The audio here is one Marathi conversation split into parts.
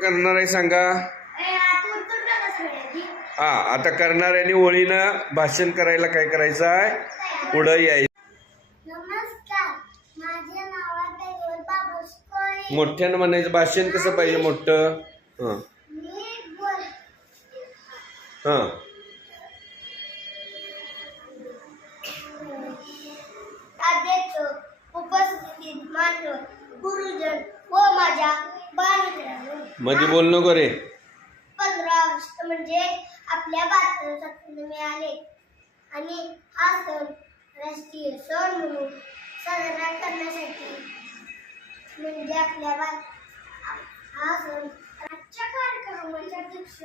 करणार आहे सांगा. हा, आता करणाऱ्याने ओळीनं भाषण करायला काय करायचं आहे, पुढं यायचं. नमस्कार, माझे नाव आहे बाबूस कोळी. मोठ्यानं म्हणायचं. भाषण कसं पाहिजे, मोठं. उपस्थित मान्यवर गुरुजन व माझ्या बालमित्रांनो, मध्ये बोल नको रे. 15 ऑगस्ट म्हणजे आपल्या भारताला स्वातंत्र्य मिळाले आणि हा सण राष्ट्रीय सण म्हणून साजरा करण्यासाठी म्हणजे आपल्या हा सण आजच्या कार्यक्रमाचे अध्यक्ष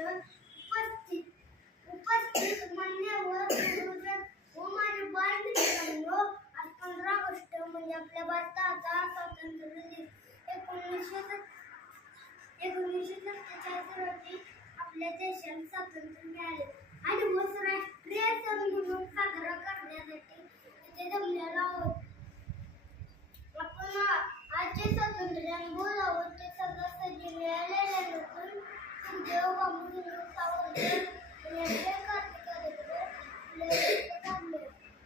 उपस्थित मान्यवर गुरुजन व माझ्या बालमित्रांनो, आज 15 ऑगस्ट म्हणजे आपल्या भारताचा स्वातंत्र्य दिन. 1947 रोजी आपल्या देशाला स्वातंत्र्य मिळाले आणि दिवस राष्ट्रीय सण म्हणून साजरा करण्यासाठी इथे जमलेलो आहोत. आपण आजचे स्वातंत्र्याने बोलावं ते सगळं सजी मिळालेल्या नसून देव बाबू सावरकर यांचे काढले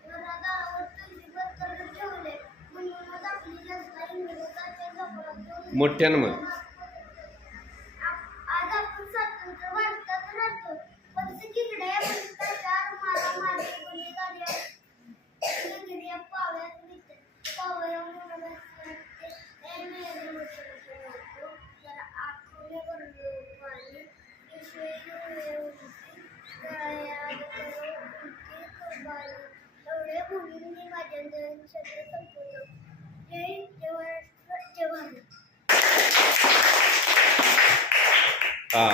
दारावर तुलसीपत्र ठेवले म्हणूनच आपली जनता इंग्रजांच्या जबरात मोठ्यानं म्हण. आज आपण स्वातंत्र्य भारतात राहतो, पण तिकडे भ्रष्टाचार, मारामारी, गुन्हेगारी पाव्यात मिळते. पावया म्हणून जरा आखवले भरलो पाणी एवढे मुलींनी माझ्या शब्द संपवलं. जय जवाहर. हा,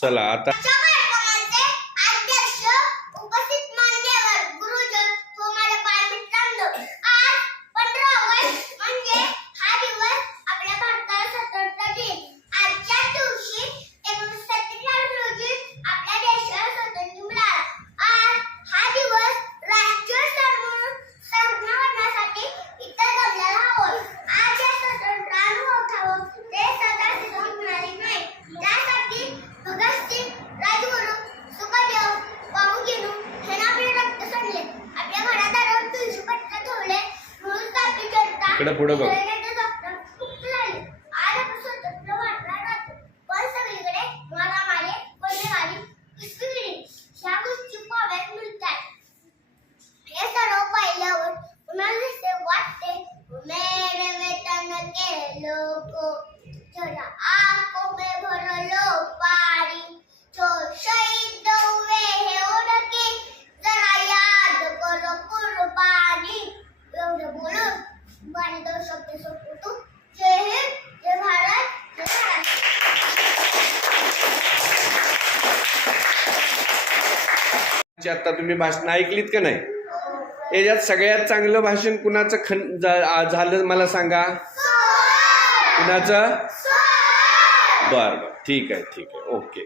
चला आता. अध्यक्ष उपस्थित मान्यवर गुरुजन व माझ्या बालमित्रांनो, आज 15 ऑगस्ट म्हणजे हा दिवस आपल्या भारताला स्वातंत्र्य दिन. आजच्या दिवशी 1947 रोजी आपल्या देशाला स्वातंत्र्य मिळालं. आज हा दिवस राष्ट्रीय सण म्हणून साजरा करण्यासाठी इथं जमलेला आहोत. आज या स्वातंत्र्याला उठावं ते सदा सिद्ध मिळाले नाही. त्यासाठी भगतसिंग, राजगुरू, सुखदेव, बाबू गेनू यांना आपले रक्त सोडले. आपल्या घरादारावर तुळशीपत्र ठेवले म्हणून आपली जनता इकडे पुढे बघ. मुक्त झाली. आज आपण स्वतंत्र वाटणार राहतो, पण सगळीकडे मारामारी, गुन्हेगारी, पिस्तुली ह्या गोष्टी पाहायला मिळतात. हे सर्व पाहिल्यावर कुणाला असे वाटते, मेरे वेतन के लोगों जरा आंखों में भर लो पानी, जो शहीद हुए हैं उनकी जरा याद करो कुर्बानी. एवढं बोलून बाणी 2 शब्द संपवतो. जय हिंद, जय भारत, जय महाराष्ट्र. आता तुम्ही भाषण ऐकलीत का नाही? याच्यात सगळ्यात चांगलं भाषण कुणाचं झालं मला सांगा. कुणाचं? बर बर, ठीक आहे, ओके.